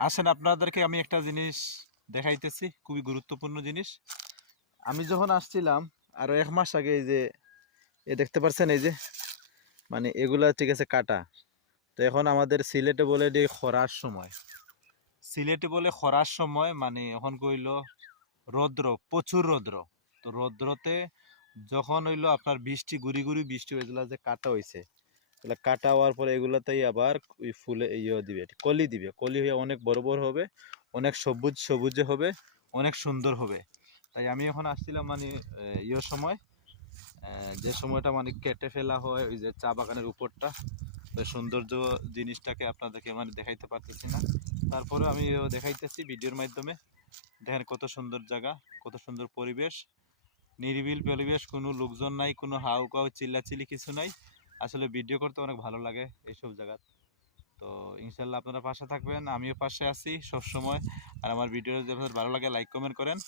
আসেন আপনাদেরকে আমি একটা জিনিস দেখাইতেছি, খুবই গুরুত্বপূর্ণ জিনিস। আমি যখন আসছিলাম আরো 1 মাস আগে, এই যে দেখতে পাচ্ছেন, এই যে মানে এগুলা ঠিক আছে কাটা। তো এখন আমাদের সিলেটে বলে যে খরার সময়, সিলেটে বলে খরার সময়, মানে এখন কইল রৌদ্র, প্রচুর রৌদ্র। তো রৌদ্রতে যখন হইলো আপনার বৃষ্টি, গুড়ি গুড়ি বৃষ্টি, ওইগুলা যে কাটা হয়েছে, এগুলা কাটা হওয়ার পরে এগুলাতেই আবার ওই ফুলে ইয়ে দিবে, কলি দিবে, কলি হয়ে অনেক বড় বড় হবে, অনেক সবুজ সবুজে হবে, অনেক সুন্দর হবে। তাই আমি এখন আসছিলাম মানে ইয়ের সময়, যে সময়টা মানে কেটে ফেলা হয় ওই যে চা বাগানের উপরটা, তো সৌন্দর্য জিনিসটাকে আপনাদেরকে মানে দেখাইতে পারতেছি না, তারপরে আমি দেখাইতেছি ভিডিওর মাধ্যমে। দেখেন কত সুন্দর জায়গা, কত সুন্দর পরিবেশ, নিরিবিল পরিবেশ, কোনো লোকজন নাই, কোনো হাউ কাউ চিল্লাচিল্লি কিছু নাই। আসলে ভিডিও করতে অনেক ভালো লাগে এইসব জায়গা। তো ইনশাল্লাহ আপনারা পাশে থাকবেন, আমিও পাশে আছি সব সময়। আর আমার ভিডিও যদি আপনাদের ভালো লাগে লাইক কমেন্ট করেন।